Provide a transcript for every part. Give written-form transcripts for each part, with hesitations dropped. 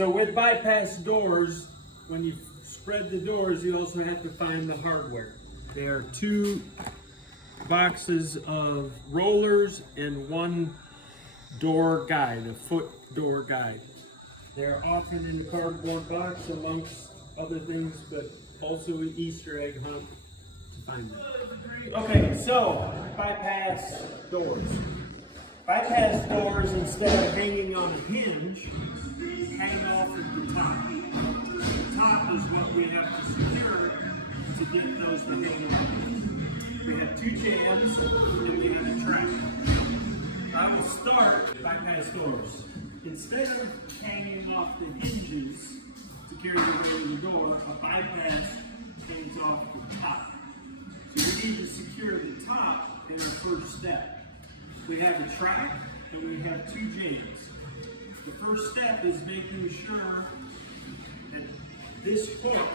So with bypass doors, when you spread the doors, you also have to find the hardware. There are 2 boxes of rollers and 1 door guide, a foot door guide. They're often in a cardboard box amongst other things, but also an Easter egg hunt to find them. Okay, so bypass doors. Bypass doors, instead of hanging on a hinge, hang off at the top. The top is what we have to secure to get those to hang off. We have 2 jambs and we have a track. I will start with bypass doors. Instead of hanging off the hinges to carry the weight of the door, a bypass hangs off the top. So we need to secure the top in our first step. We have a track and we have 2 jambs. The first step is making sure that this hook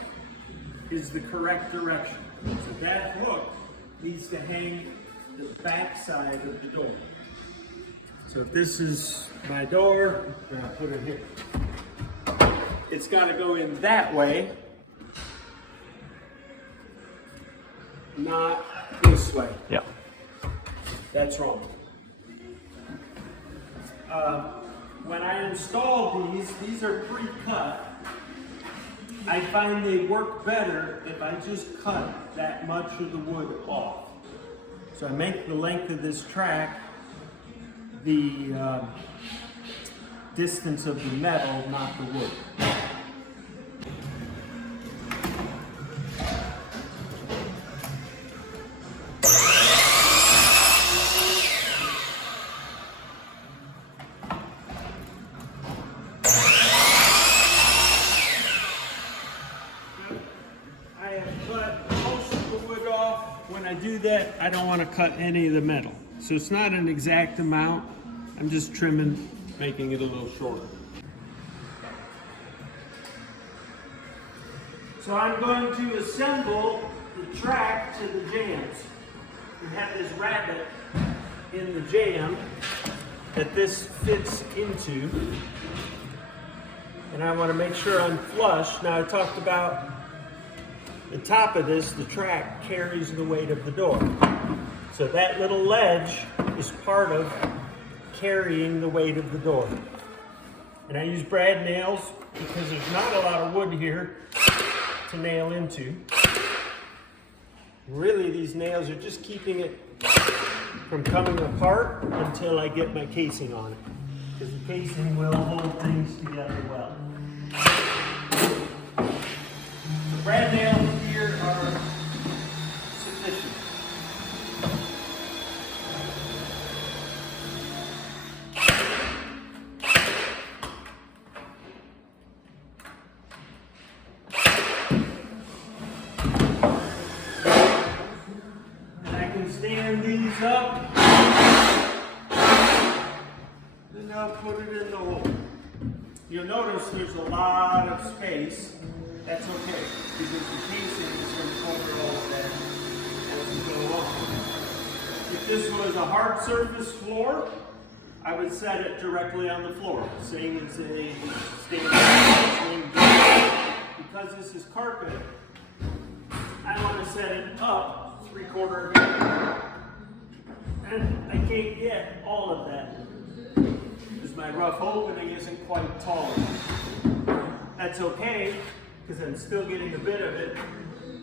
is the correct direction. So that hook needs to hang the back side of the door. So if this is my door, I'm gonna put it here. It's got to go in that way, not this way. Yeah. That's wrong. When I install these are pre-cut. I find they work better if I just cut that much of the wood off. So I make the length of this track the distance of the metal, not the wood. When I do that, I don't want to cut any of the metal. So it's not an exact amount. I'm just trimming, making it a little shorter. So I'm going to assemble the track to the jambs. We have this rabbet in the jam that this fits into. And I want to make sure I'm flush. Now I talked about the top of this, the track carries the weight of the door. So that little ledge is part of carrying the weight of the door. And I use brad nails because there's not a lot of wood here to nail into. Really, these nails are just keeping it from coming apart until I get my casing on it. Because the casing will hold things together well. The brad nails here are sufficient. And I can stand these up and I'll put it in the hole. You'll notice there's a lot of space. That's okay, because the casing is going to cover all of that as we go along. If this was a hard surface floor, I would set it directly on the floor, same as a standard. Because this is carpet, I want to set it up 3/4 of an inch. And I can't get all of that, because my rough opening isn't quite tall enough. That's okay, because I'm still getting a bit of it,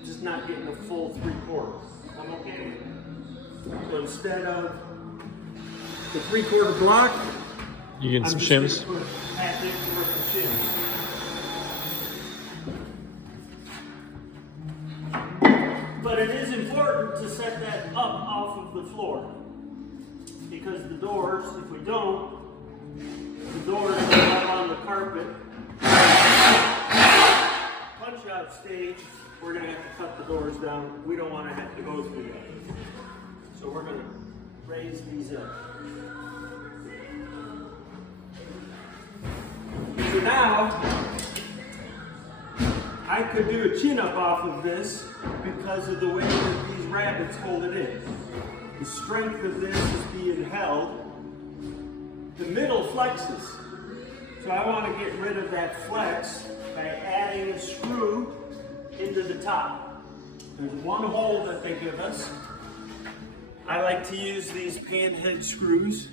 just not getting a full 3/4. I'm okay with it. So instead of the 3/4 block, you get some shims. Put half inch worth of shims. But it is important to set that up off of the floor, because the doors, if we don't, the doors go up on the carpet. Punch out stage, we're going to have to cut the doors down. We don't want to have to go through that. So we're going to raise these up. So now, I could do a chin up off of this because of the way that these rabbets hold it in. The strength of this is being held. The middle flexes. So I want to get rid of that flex by adding a screw into the top. There's one hole that they give us. I like to use these pan head screws.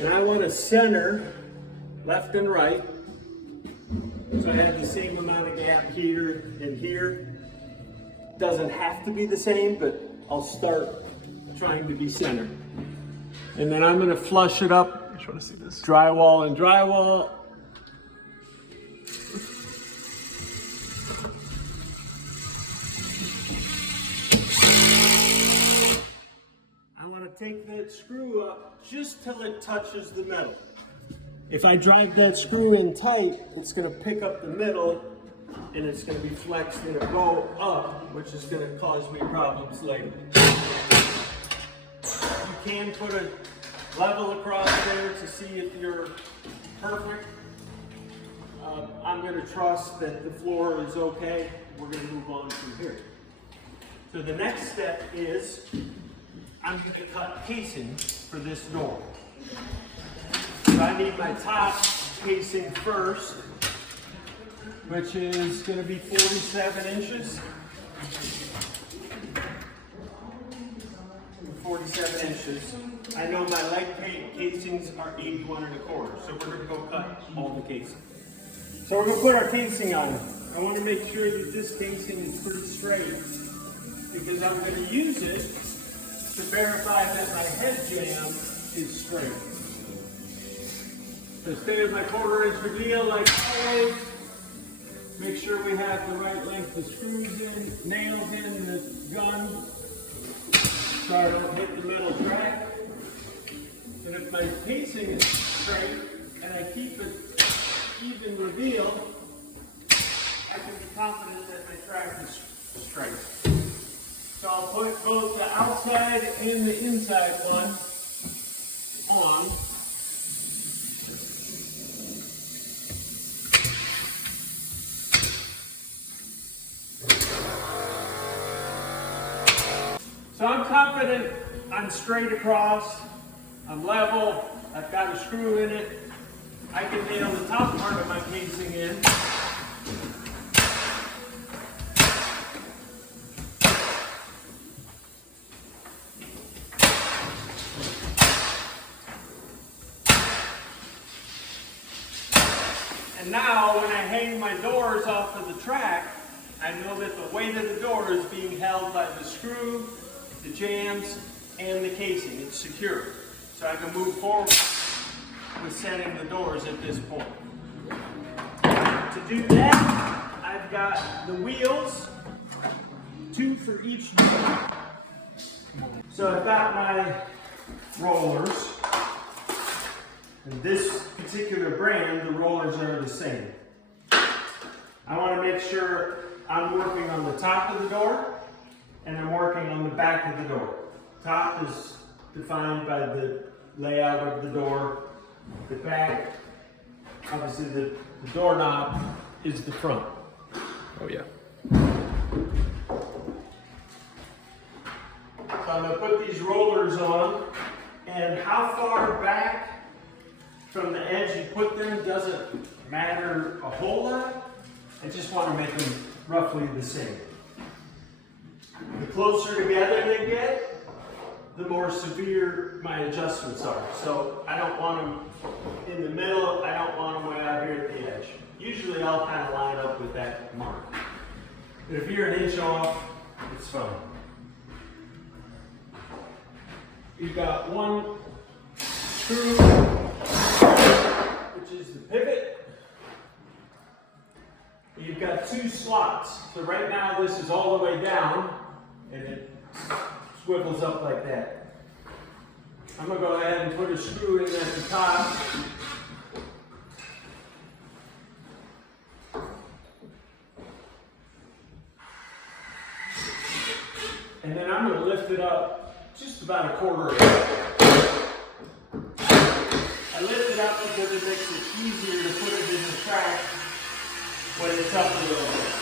And I want to center left and right. So I have the same amount of gap here and here. Doesn't have to be the same, but I'll start trying to be centered. And then I'm going to flush it up. I just want to see this. Drywall and drywall. I want to take that screw up just till it touches the metal. If I drive that screw in tight, it's going to pick up the middle and it's going to be flexed and it'll go up, which is going to cause me problems later. You can put a level across there to see if you're perfect. I'm going to trust that the floor is okay. We're going to move on from here. So the next step is I'm going to cut casing for this door. So I need my top casing first, which is going to be 47 inches. 47 inches. I know my leg casings are 81 1/4, so we're going to go cut all the casing. So we're going to put our casing on. I want to make sure that this casing is pretty straight because I'm going to use it to verify that my head jam is straight. So stay with my 1/4 inch reveal like always. Make sure we have the right length of screws in, nails in the gun. So I don't hit the metal track. And if my casing is straight and I keep it even reveal, I can be confident that my track is straight. So I'll put both the outside and the inside one on. So I'm confident I'm straight across, I'm level, I've got a screw in it. I can nail the top part of my casing in. And now when I hang my doors off of the track, I know that the weight of the door is being held by the screw, the jambs, and the casing. It's secure. So I can move forward with setting the doors at this point. To do that, I've got the wheels, 2 for each door. So I've got my rollers. In this particular brand, the rollers are the same. I want to make sure I'm working on the top of the door and I'm working on the back of the door. Top is defined by the layout of the door. The back, obviously the doorknob is the front. Oh yeah. So I'm going to put these rollers on, and how far back from the edge you put them doesn't matter a whole lot. I just want to make them roughly the same. The closer together they get, the more severe my adjustments are. So I don't want them in the middle, I don't want them way out here at the edge. Usually I'll kind of line up with that mark. But if you're an inch off, it's fine. You've got one screw, which is the pivot. You've got 2 slots. So right now this is all the way down, and it swivels up like that. I'm going to go ahead and put a screw in at the top. And then I'm going to lift it up just about 1/4 inch. I lift it up because it makes it easier to put it in the track when it's up a little bit.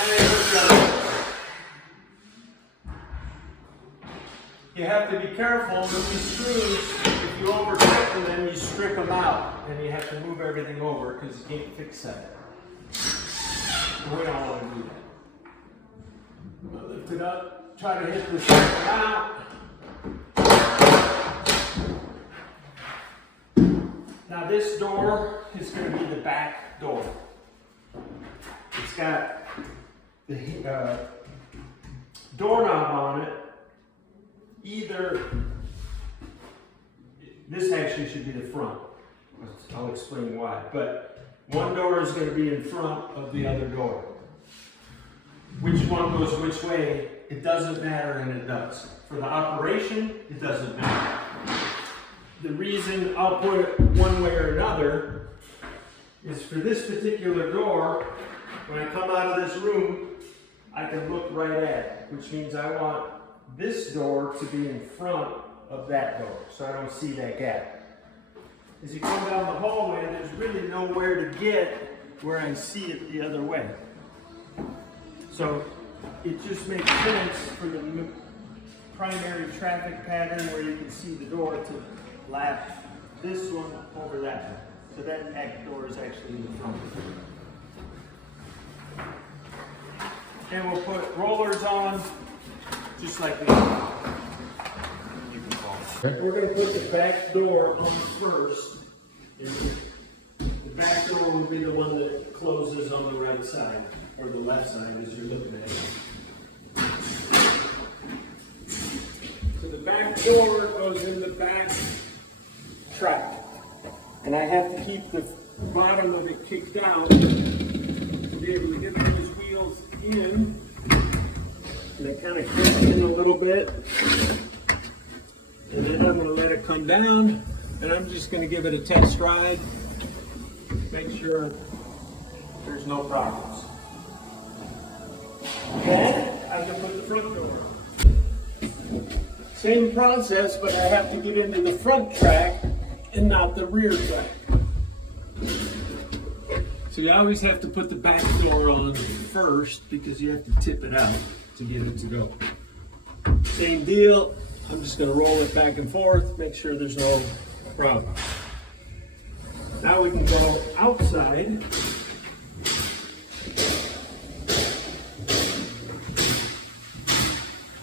And then lift it up. you have to be careful with these screws. If you over tighten them, you strip them out, and you have to move everything over because you can't fix that. We don't want to do that. I'll lift it up, try to hit this out. Now this door is going to be the back door. It's got the doorknob on it. Either, this actually should be the front. I'll explain why. But one door is going to be in front of the other door. Which one goes which way, it doesn't matter, and it does. For the operation, it doesn't matter. The reason I'll put it one way or another is for this particular door, when I come out of this room, I can look right at it, which means I want this door to be in front of that door, so I don't see that gap. As you come down the hallway, there's really nowhere to get where I see it the other way. So it just makes sense for the primary traffic pattern where you can see the door to lap this one over that one. So that back door is actually in the front. And we'll put rollers on, just like this. We're going to put the back door on first. The back door will be the one that closes on the right side, or the left side as you're looking at it. So the back door goes in the back track. And I have to keep the bottom of it kicked out to be able to get those wheels in. And they kind of kick in a little bit. And then I'm going to let it come down. And I'm just going to give it a test ride. Make sure there's no problems. Then I can put the front door on. Same process, but I have to get into the front track and not the rear track. So you always have to put the back door on first because you have to tip it out to get it to go. Same deal. I'm just going to roll it back and forth, make sure there's no problem. Now we can go outside. And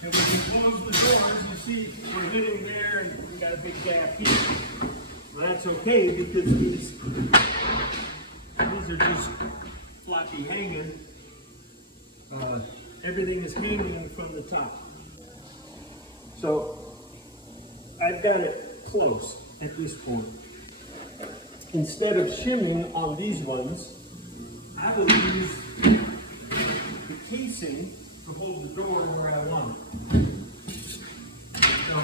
we can close the doors. You see we're hitting there and we got a big gap here. Well, that's okay because these are just floppy hanging. Everything is hanging from the top. So I've got it close at this point. Instead of shimming on these ones, I will use the casing to hold the door where I want it. Now,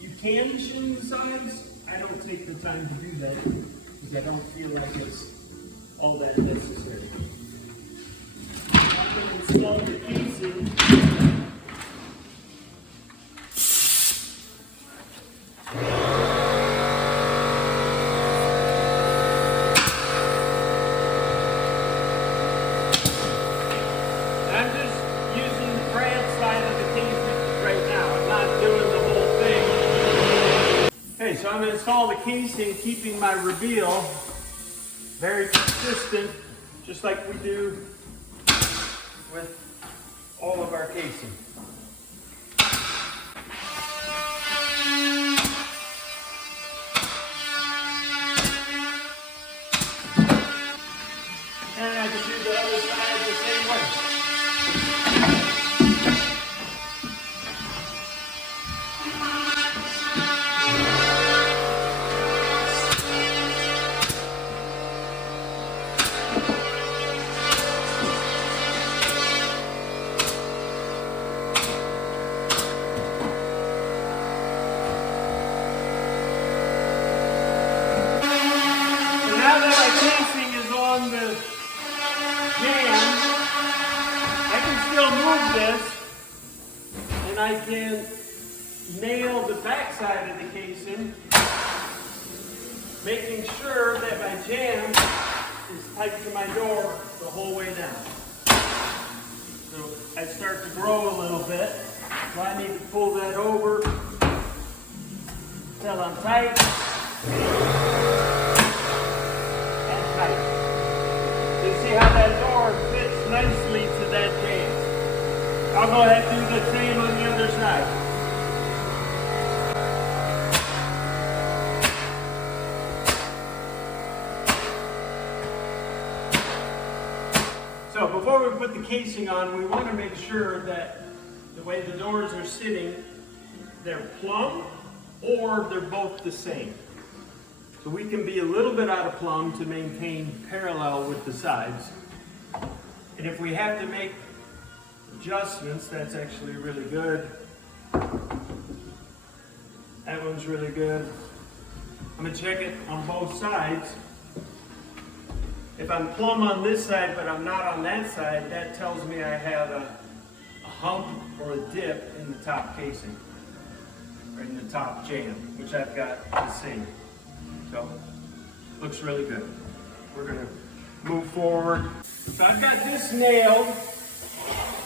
you can shim the sides. I don't take the time to do that because I don't feel like it's all that necessary. I'm going to install the casing. So I'm going to install the casing, keeping my reveal very consistent, just like we do with all of our casing. And I can do the other side the same way. Casing is on the jam. I can still move this, and I can nail the back side of the casing, making sure that my jam is tight to my door the whole way down. So I start to grow a little bit, so I need to pull that over tight and tight. You see how that door fits nicely to that Jambs. I'll go ahead and do the same on the other side. So before we put the casing on, we want to make sure that the way the doors are sitting, they're plumb or they're both the same. So we can be a little bit out of plumb to maintain parallel with the sides. And if we have to make adjustments, that's actually really good. That one's really good. I'm going to check it on both sides. If I'm plumb on this side, but I'm not on that side, that tells me I have a hump or a dip in the top casing, or in the top jam, which I've got the same. So, looks really good. We're gonna move forward. So I've got this nailed,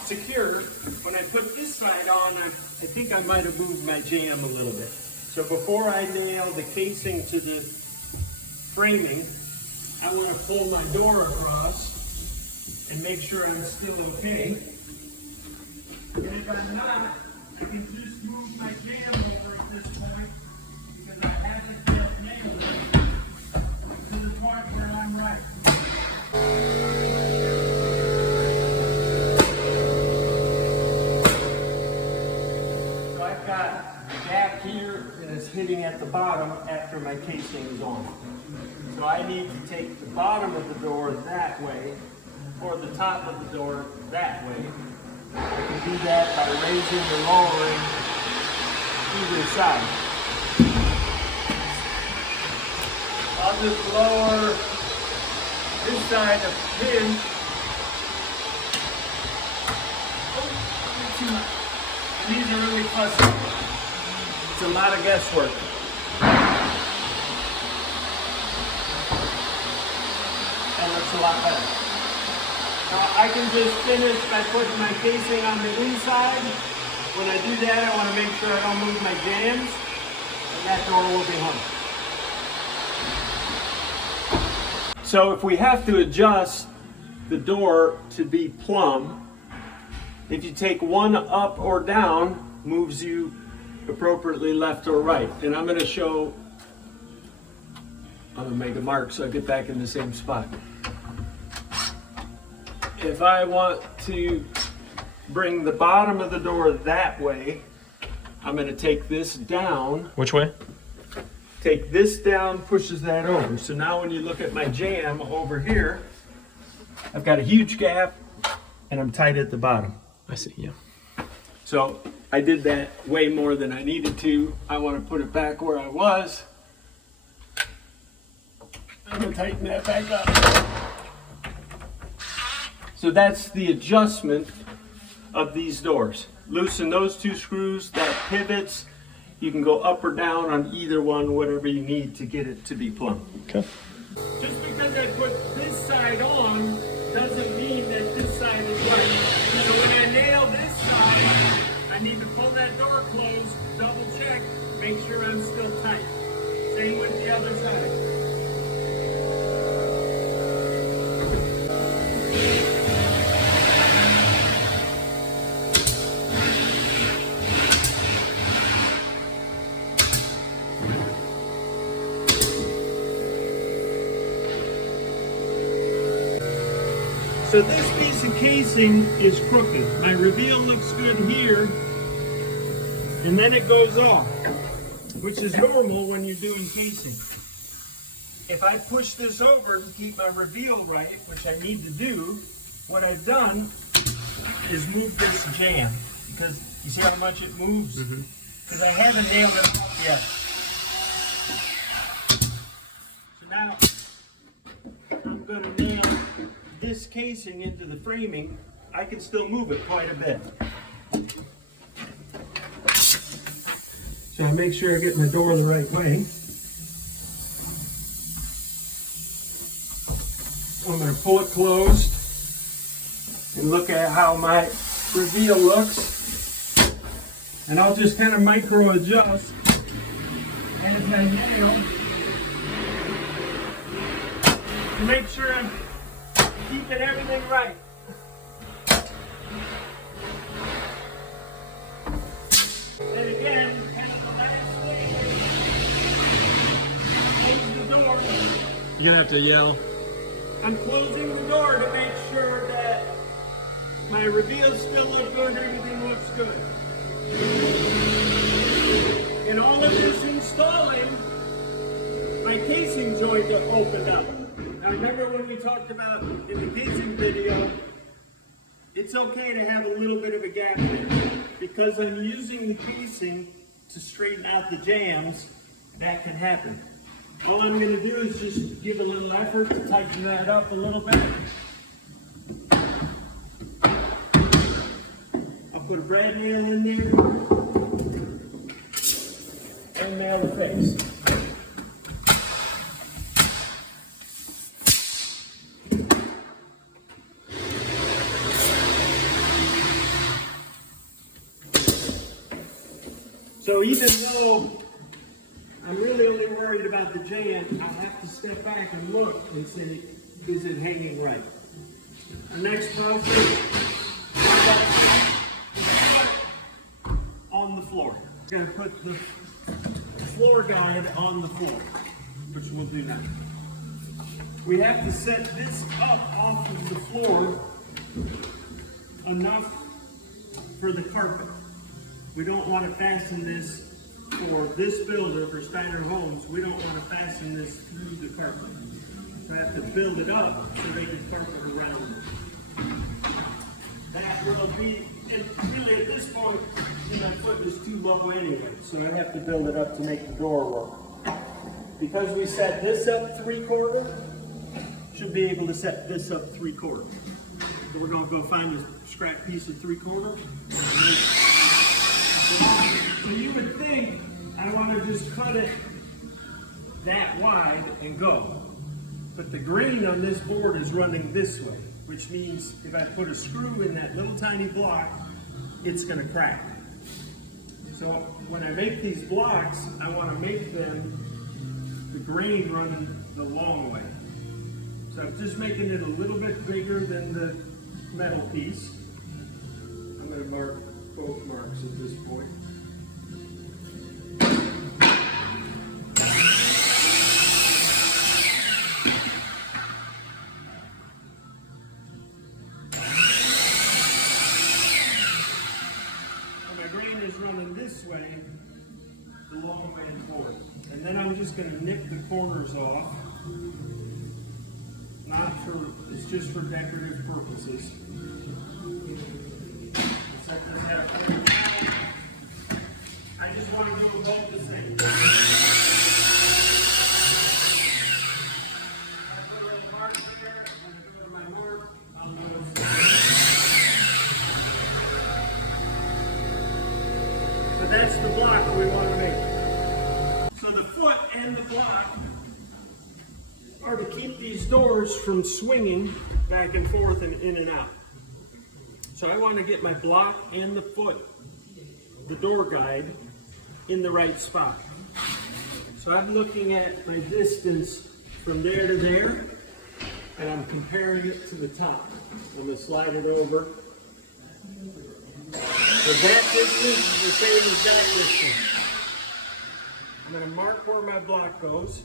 secure. When I put this side on, I think I might have moved my jam a little bit. So before I nail the casing to the framing, I want to pull my door across and make sure I'm still okay. And if I'm not, I can just move my jam over at this point because I haven't yet nailed it to the part where I'm right. So I've got a gap here that is hitting at the bottom after my casing is on. So I need to take the bottom of the door that way, or the top of the door that way. I can do that by raising or lowering either side. I'll just lower this side a pinch. And these are really fussy. It's a lot of guesswork. Looks a lot better. Now I can just finish by putting my casing on the inside. When I do that, I want to make sure I don't move my jams, and that door will be hung. So if we have to adjust the door to be plumb, if you take one up or down, moves you appropriately left or right. And I'm going to show, I'm going to make a mark so I get back in the same spot. If I want to bring the bottom of the door that way, I'm going to take this down. Which way? Take this down, pushes that over. So now when you look at my jam over here, I've got a huge gap and I'm tight at the bottom. I see, yeah. So I did that way more than I needed to. I want to put it back where I was. I'm going to tighten that back up. So that's the adjustment of these doors. Loosen those two screws, that pivots. You can go up or down on either one, whatever you need to get it to be plumb. Okay. Just because I put this side on doesn't mean that this side is right. So when I nail this side, I need to pull that door closed, double check, make sure I'm still tight. Same with the other side. So this piece of casing is crooked. My reveal looks good here, and then it goes off, which is normal when you're doing casing. If I push this over to keep my reveal right, which I need to do, what I've done is move this jam, because you see how much it moves? Because I haven't nailed it up yet. So now I'm going to nail this casing into the framing. I can still move it quite a bit. So I make sure I get my door the right way. I'm going to pull it closed and look at how my reveal looks. And I'll just kind of micro adjust And if I nail, to make sure I'm keeping everything right. And again, kind of the last thing, close the door. You're gonna have to yell. I'm closing the door to make sure that my reveals still look good, everything looks good. In all of this installing, my casing joint opened up. Now remember when we talked about in the casing video, it's okay to have a little bit of a gap there. Because I'm using the casing to straighten out the jambs, that can happen. All I'm going to do is just give a little effort to tighten that up a little bit. I'll put a brad nail in there and nail the face. So even though I'm really only worried about the jam, I have to step back and look and say, is it hanging right? The next process, on the floor. I'm going to put the floor guide on the floor, which we'll do now. We have to set this up off of the floor enough for the carpet. We don't want to fasten this for this builder, for Steiner Homes. We don't want to fasten this through the carpet. So I have to build it up so they can carpet around it. That will be, and really at this point, my foot is too low anyway, so I have to build it up to make the door work. Because we set this up 3/4, should be able to set this up 3/4. So we're going to go find a scrap piece of 3/4. So you would think I want to just cut it that wide and go. But the grain on this board is running this way, which means if I put a screw in that little tiny block, it's going to crack. So when I make these blocks, I want to make them the grain running the long way. So I'm just making it a little bit bigger than the metal piece. I'm going to mark both marks at this point. So my grain is running this way, the long way forward. And then I'm just going to nip the corners off. Not for, it's just for decorative purposes. I just want to do them both the same. I put a little mark there, I'm going to go to my board, I'll do it. But that's the block that we want to make. So the foot and the block are to keep these doors from swinging back and forth and in and out. So I want to get my block and the foot, the door guide, in the right spot. So I'm looking at my distance from there to there, and I'm comparing it to the top. I'm going to slide it over. So that distance is the same as that distance. I'm going to mark where my block goes.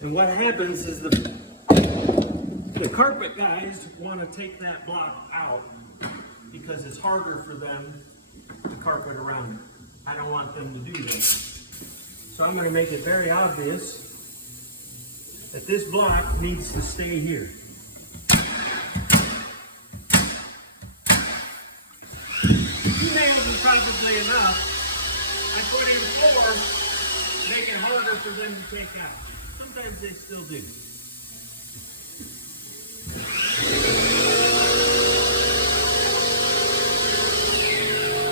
And what happens is the carpet guys want to take that block out because it's harder for them to carpet around it. I don't want them to do this. So I'm going to make it very obvious that this block needs to stay here. 2 nails is probably enough. I put in 4, make it harder for them to take out. Sometimes they still do.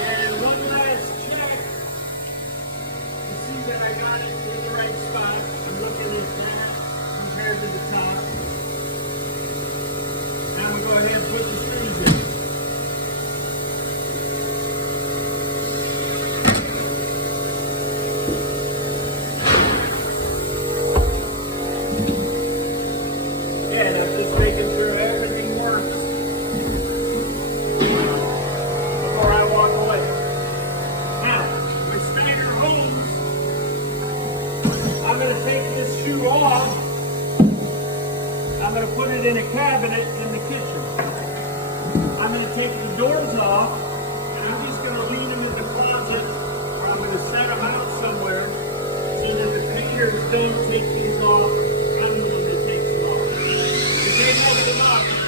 And one last check to see that I got it in the right spot. I'm looking at that compared to the top. Now we'll go ahead and put the screws in. cabinet in the kitchen. I'm going to take the doors off, and I'm just going to leave them in the closet, or I'm going to set them out somewhere so that the painters don't take these off. I'm the one that takes them off. If they have them off,